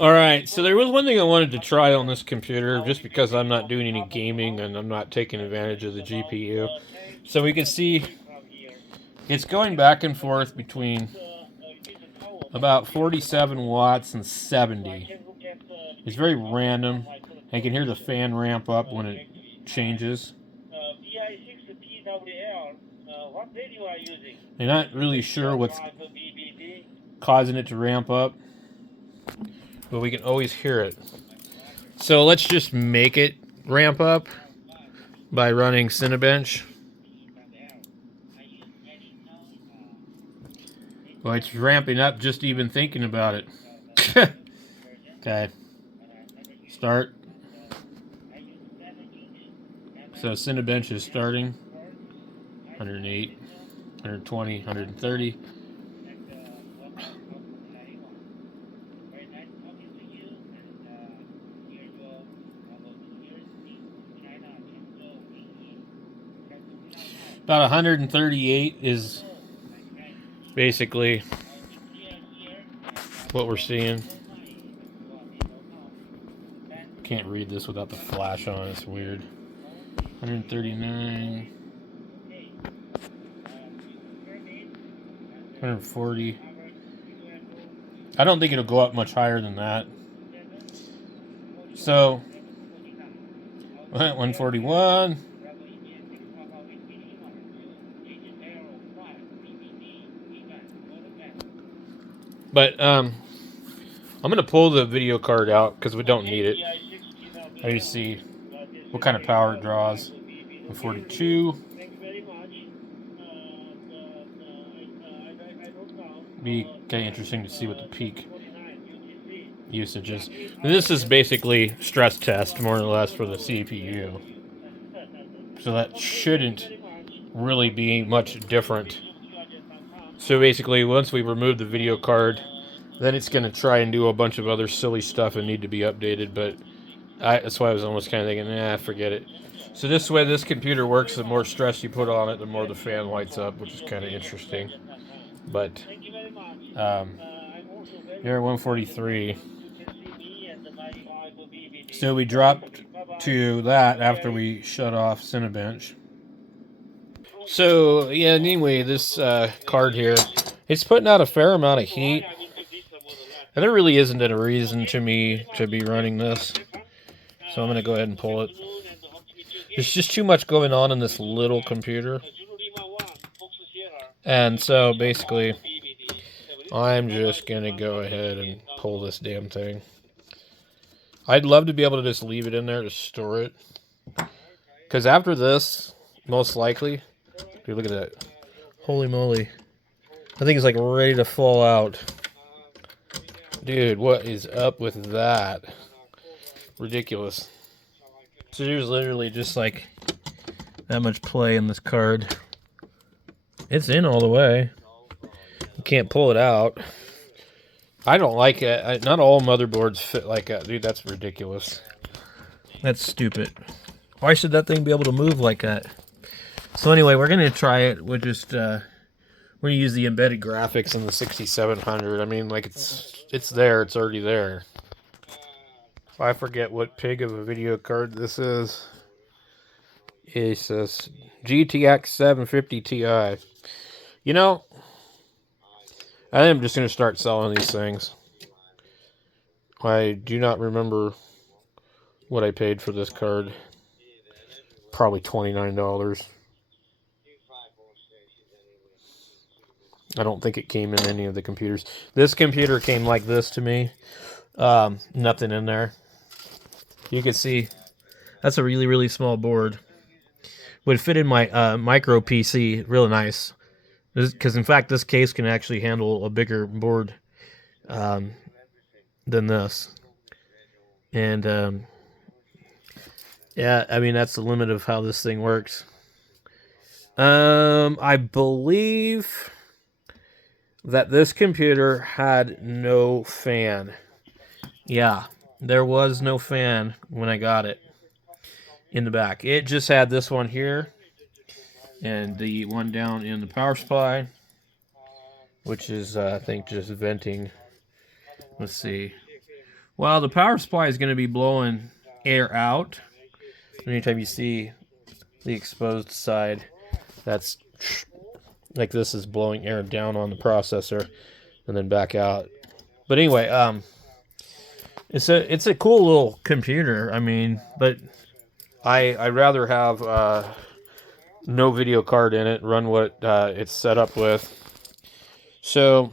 Alright, so there was one thing I wanted to try on this computer, just because I'm not doing any gaming and I'm not taking advantage of the GPU. So we can see it's going back and forth between about 47 watts and 70. It's very random. I can hear the fan ramp up when it changes. I'm not really sure what's causing it to ramp up, but we can always hear it. So let's just make it ramp up by running Cinebench. Well, it's ramping up just even thinking about it. Okay. Start. So Cinebench is starting. 108, 120, 130. About 138 is basically what we're seeing. Can't read this without the flash on. It's weird. 139. 140. I don't think it'll go up much higher than that. So 141. But I'm gonna pull the video card out because we don't need it. I need to see what kind of power it draws. 142. Be kind of interesting to see what the peak usage is. This is basically stress test, more or less, for the CPU. So that shouldn't really be much different. So basically, once we remove the video card, then it's going to try and do a bunch of other silly stuff and need to be updated. But that's why I was almost kind of thinking, forget it. So this way, this computer works. The more stress you put on it, the more the fan lights up, which is kind of interesting. But here at 143. So we dropped to that after we shut off Cinebench. So yeah, anyway, this card here, it's putting out a fair amount of heat. And there really isn't a reason to me to be running this. So I'm going to go ahead and pull it. There's just too much going on in this little computer. And so basically, I'm just going to go ahead and pull this damn thing. I'd love to be able to just leave it in there to store it. Because after this, most likely, dude, look at that. Holy moly. I think it's like ready to fall out. Dude, what is up with that? Ridiculous. So there's literally just like that much play in this card. It's in all the way. You can't pull it out. I don't like it. Not all motherboards fit like that. Dude, that's ridiculous. That's stupid. Why should that thing be able to move like that? So anyway, we're going to try it. We're just, we're going to use the embedded graphics in the 6700. I mean, like, it's there. It's already there. I forget what pig of a video card this is. It's a GTX 750 Ti. You know, I am just going to start selling these things. I do not remember what I paid for this card. Probably $29. I don't think it came in any of the computers. This computer came like this to me. Nothing in there. You can see that's a really, really small board. Would fit in my micro PC really nice. Because, in fact, this case can actually handle a bigger board than this. And, yeah, I mean, that's the limit of how this thing works. I believe that this computer had no fan. Yeah, there was no fan when I got it in the back. It just had this one here and the one down in the power supply, which is, I think, just venting. Let's see. Well, the power supply is going to be blowing air out. Anytime you see the exposed side, that's like this is blowing air down on the processor and then back out. But anyway, it's a cool little computer. I mean, but I'd rather have no video card in it, run what it's set up with. So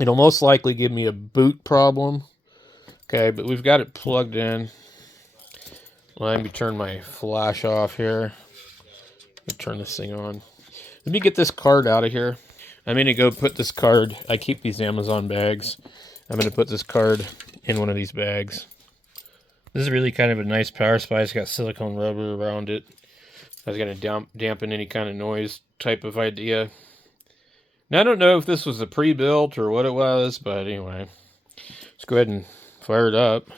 it'll most likely give me a boot problem. Okay, but we've got it plugged in. Let me turn my flash off here. Let me turn this thing on. Let me get this card out of here. I'm going to go put this card. I keep these Amazon bags. I'm going to put this card in one of these bags. This is really kind of a nice power supply. It's got silicone rubber around it. I was going to dampen any kind of noise type of idea. Now, I don't know if this was a pre-built or what it was, but anyway. Let's go ahead and fire it up.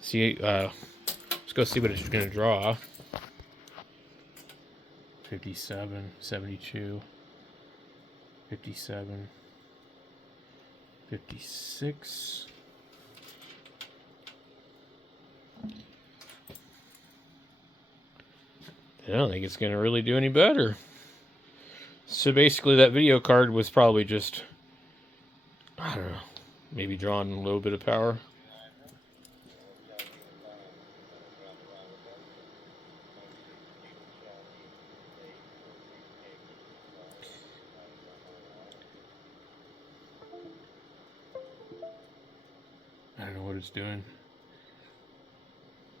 See, let's go see what it's going to draw. 57, 72, 57, 56. I don't think it's going to really do any better. So basically that video card was probably just, I don't know, maybe drawing a little bit of power. I don't know what it's doing.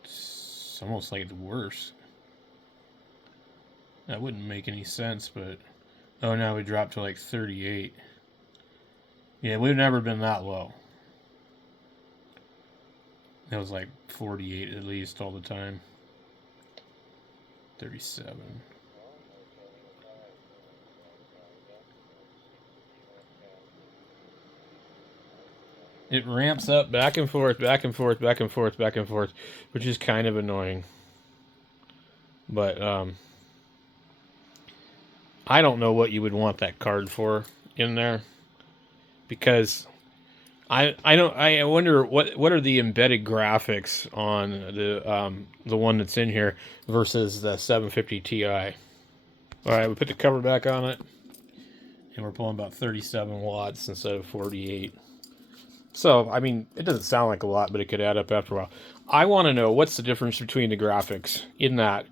It's almost like it's worse. That wouldn't make any sense, but... Oh, now we dropped to like 38. Yeah, we've never been that low. It was like 48 at least all the time. 37. It ramps up back and forth, back and forth, back and forth, back and forth, which is kind of annoying. But, I don't know what you would want that card for in there, because I wonder what are the embedded graphics on the one that's in here versus the 750 Ti. All right, we put the cover back on it, and we're pulling about 37 watts instead of 48. So I mean, it doesn't sound like a lot, but it could add up after a while. I want to know what's the difference between the graphics in that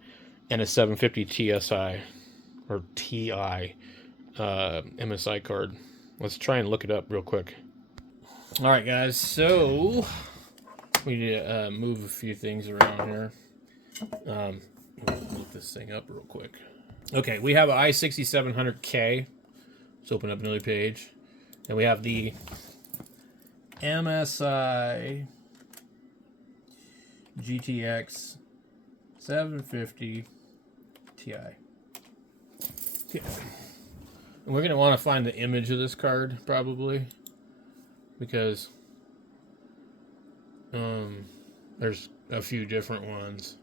and a 750 TSI or TI MSI card. Let's try and look it up real quick. All right, guys. So we need to move a few things around here. Look this thing up real quick. Okay, we have an i6700K. Let's open up another page, and we have the MSI GTX 750 Ti. Yeah. And we're going to want to find the image of this card, probably, because there's a few different ones.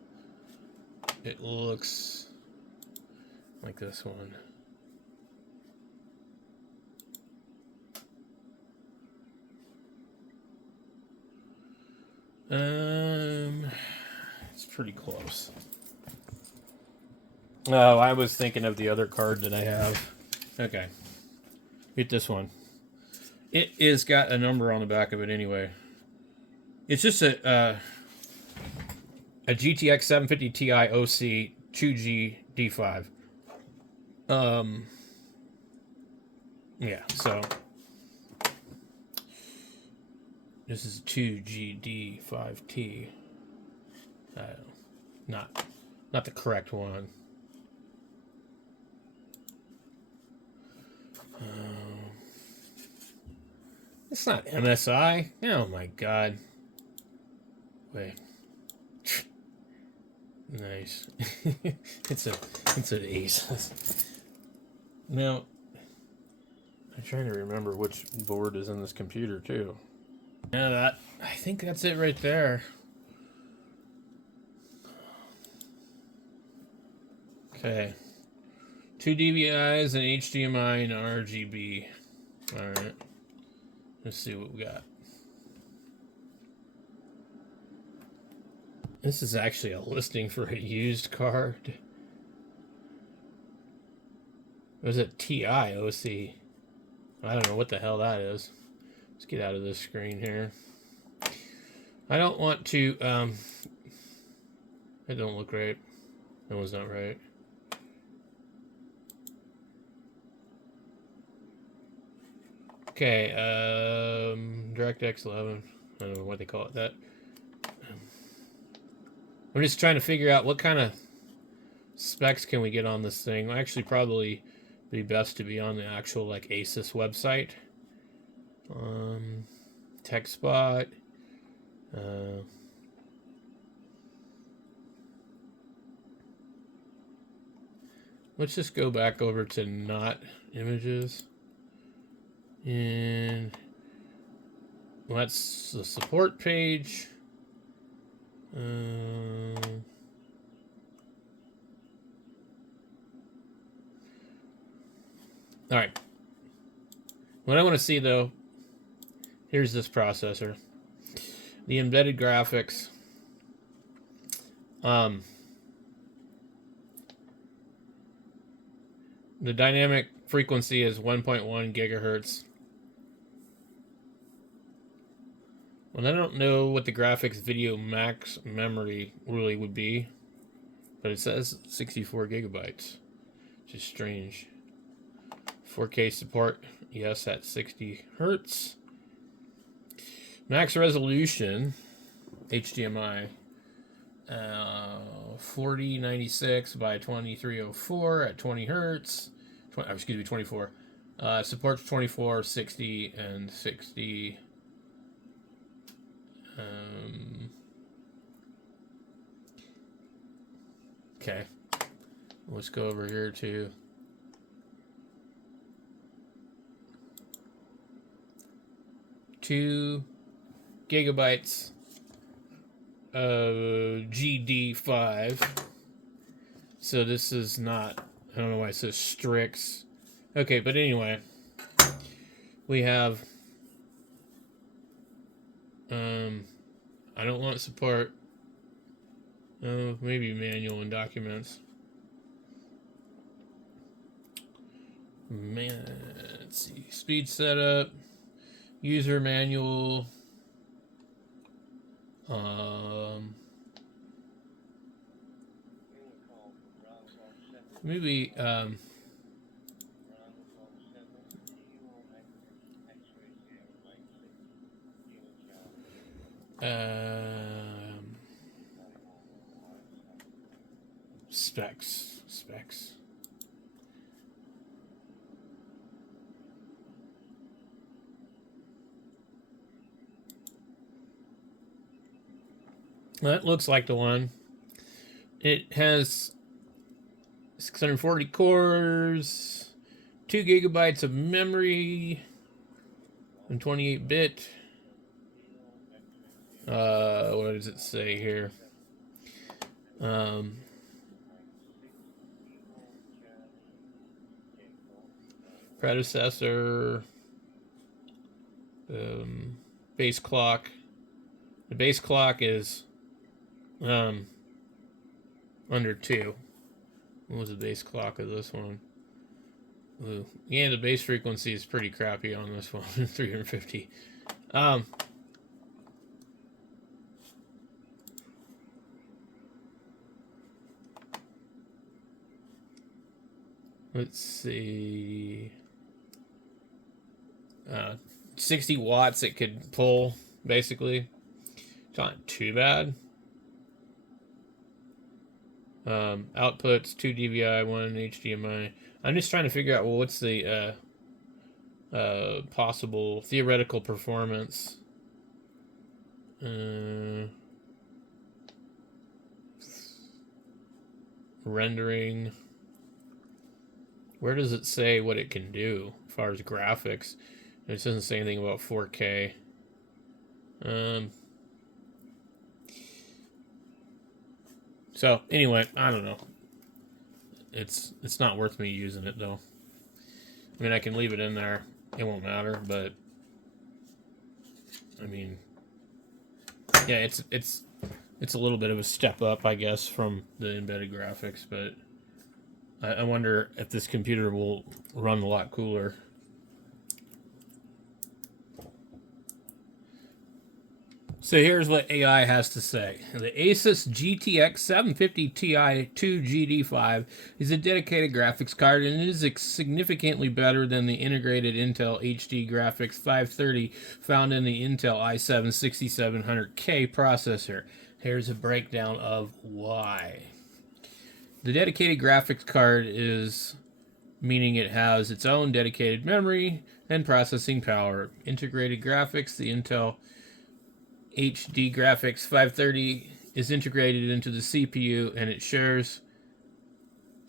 It looks like this one. It's pretty close. Oh, I was thinking of the other card that I have. Okay. Get this one. It is got a number on the back of it anyway. It's just a GTX 750 Ti OC 2G D5. Yeah, so this is 2G D5T. Not the correct one. It's not MSI. Oh my god. Wait. Nice. it's an ace. Now, I'm trying to remember which board is in this computer too. Yeah, I think that's it right there. Okay. 2 DVIs, an HDMI, and RGB. Alright. Let's see what we got. This is actually a listing for a used car. Or is it TIOC? I don't know what the hell that is. Let's get out of this screen here. I don't want to, it don't look right. That was not right. Okay, DirectX 11. I don't know what they call it that. I'm just trying to figure out what kind of specs can we get on this thing. Actually, probably be best to be on the actual like ASUS website. TechSpot. Let's just go back over to not images. And well, that's the support page. All right. What I want to see though, here's this processor. The embedded graphics. The dynamic frequency is 1.1 gigahertz. Well, I don't know what the graphics video max memory really would be, but it says 64 gigabytes, which is strange. 4K support, yes, at 60 hertz. Max resolution, HDMI, 4096 by 2304 at 20 hertz. 24. Supports 24, 60, and 60. Okay. Let's go over here to 2 gigabytes of GD5. So this is not, I don't know why it says Strix. Okay, but anyway, we have, I don't want support. Oh, maybe manual and documents. Man, let's see. Speed setup, user manual. Maybe specs. That looks like the one. It has 640 cores, 2 gigabytes of memory, and 28-bit. What does it say here? Predecessor, base clock. The base clock is under 2. What was the base clock of this one? Ooh. Yeah, the base frequency is pretty crappy on this one, 350. Let's see. 60 watts it could pull, basically. It's not too bad. Outputs 2 DVI, 1 HDMI. I'm just trying to figure out, well, what's the possible theoretical performance. Rendering. Where does it say what it can do as far as graphics? It doesn't say anything about 4K. So anyway, I don't know. It's not worth me using it though. I mean, I can leave it in there. It won't matter, but I mean, yeah, it's it's a little bit of a step up, I guess, from the embedded graphics, but I wonder if this computer will run a lot cooler. So here's what AI has to say. The Asus GTX 750 Ti 2 GD5 is a dedicated graphics card and is significantly better than the integrated Intel HD Graphics 530 found in the Intel i7 6700K processor. Here's a breakdown of why. The dedicated graphics card is meaning it has its own dedicated memory and processing power. Integrated graphics, the Intel HD Graphics 530 is integrated into the CPU and it shares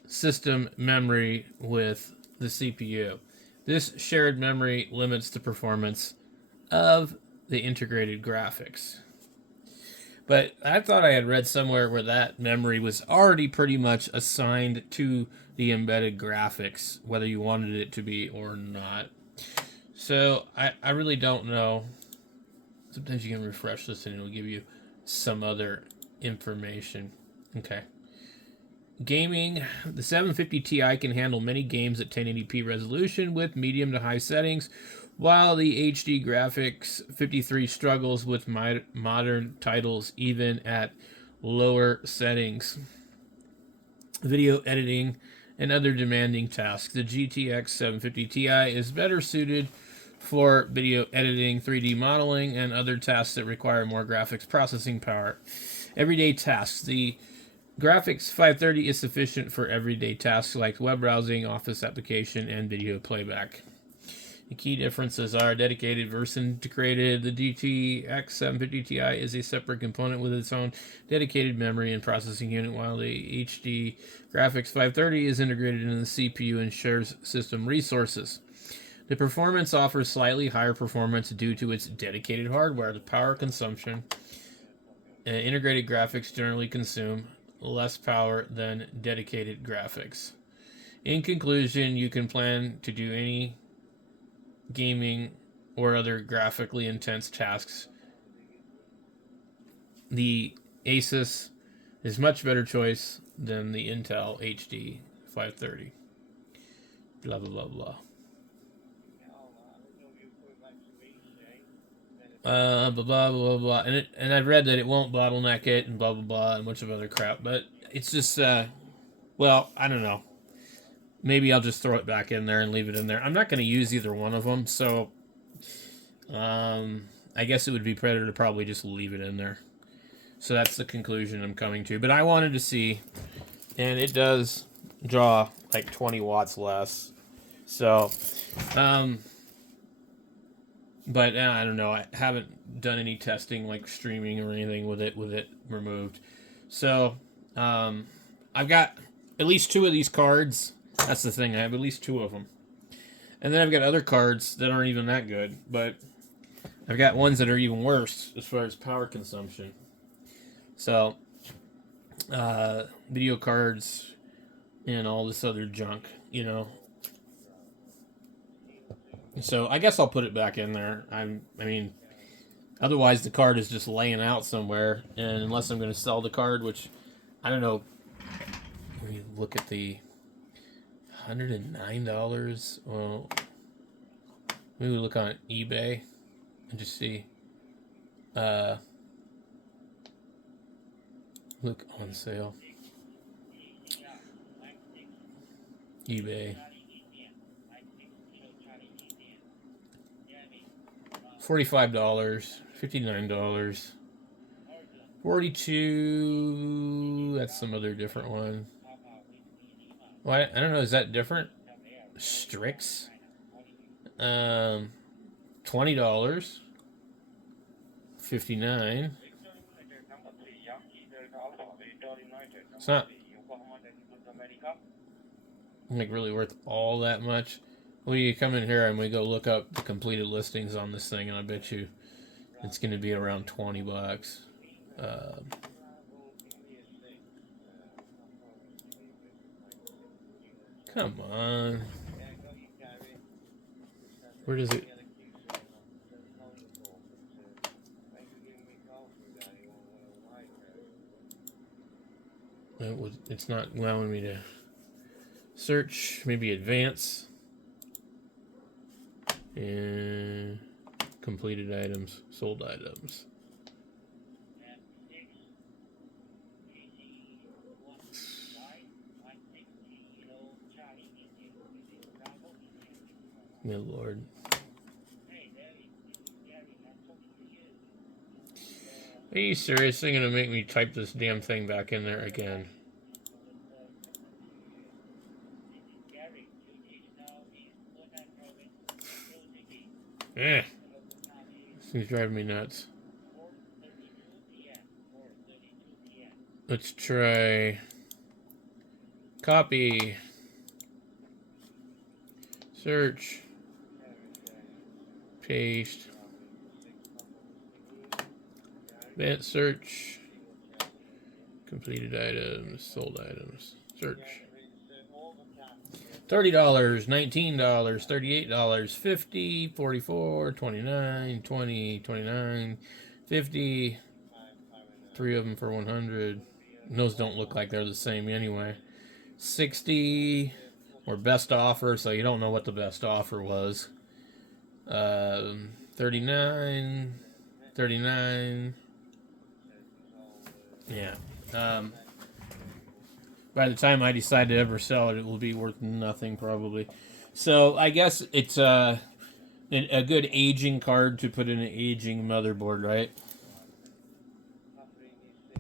system memory with the CPU. This shared memory limits the performance of the integrated graphics. But I thought I had read somewhere where that memory was already pretty much assigned to the embedded graphics, whether you wanted it to be or not. So I really don't know. Sometimes you can refresh this and it'll give you some other information. Okay. Gaming. The 750 Ti can handle many games at 1080p resolution with medium to high settings, while the HD Graphics 53 struggles with modern titles even at lower settings. Video editing and other demanding tasks. The GTX 750 Ti is better suited for video editing, 3D modeling, and other tasks that require more graphics processing power. Everyday tasks. The Graphics 530 is sufficient for everyday tasks like web browsing, office application, and video playback. The key differences are dedicated versus integrated. The GTX 750 Ti is a separate component with its own dedicated memory and processing unit, while the HD Graphics 530 is integrated into the CPU and shares system resources. The performance offers slightly higher performance due to its dedicated hardware. The power consumption. Integrated graphics generally consume less power than dedicated graphics. In conclusion, you can plan to do any gaming or other graphically intense tasks. The Asus is much better choice than the Intel HD 530. Blah, blah, blah, blah. Blah, blah, blah, blah. And I've read that it won't bottleneck it and blah, blah, blah, and a bunch of other crap. But it's just, well, I don't know. Maybe I'll just throw it back in there and leave it in there. I'm not going to use either one of them, so I guess it would be better to probably just leave it in there. So that's the conclusion I'm coming to. But I wanted to see, and it does draw like 20 watts less. So, but I don't know. I haven't done any testing like streaming or anything with it removed. So I've got at least 2 of these cards. That's the thing. I have at least 2 of them. And then I've got other cards that aren't even that good. But I've got ones that are even worse as far as power consumption. So video cards and all this other junk, you know. So I guess I'll put it back in there. I mean, otherwise the card is just laying out somewhere, and unless I'm going to sell the card, which I don't know. Let me look at the $109. Well, maybe we look on eBay and just see. Look on sale. eBay. $45, $59, $42. That's some other different one. Well, I don't know. Is that different? Strix. $20. 59. It's not like really worth all that much. We come in here and we go look up the completed listings on this thing, and I bet you it's going to be around $20. Come on. Where does it? It's not allowing me to search. Maybe advance. And completed items, sold items. Good Lord. Are you seriously gonna make me type this damn thing back in there again? Eh. This thing's driving me nuts. Let's try copy, search, paste, advanced search, completed items, sold items, search. $30, $19, $38, $50, $44, $29, $20, $29, $50. 3 of them for 100. And those don't look like they're the same anyway. 60 or best offer, so you don't know what the best offer was. 39, 39. Yeah. By the time I decide to ever sell it, it will be worth nothing probably. So I guess it's a good aging card to put in an aging motherboard, right?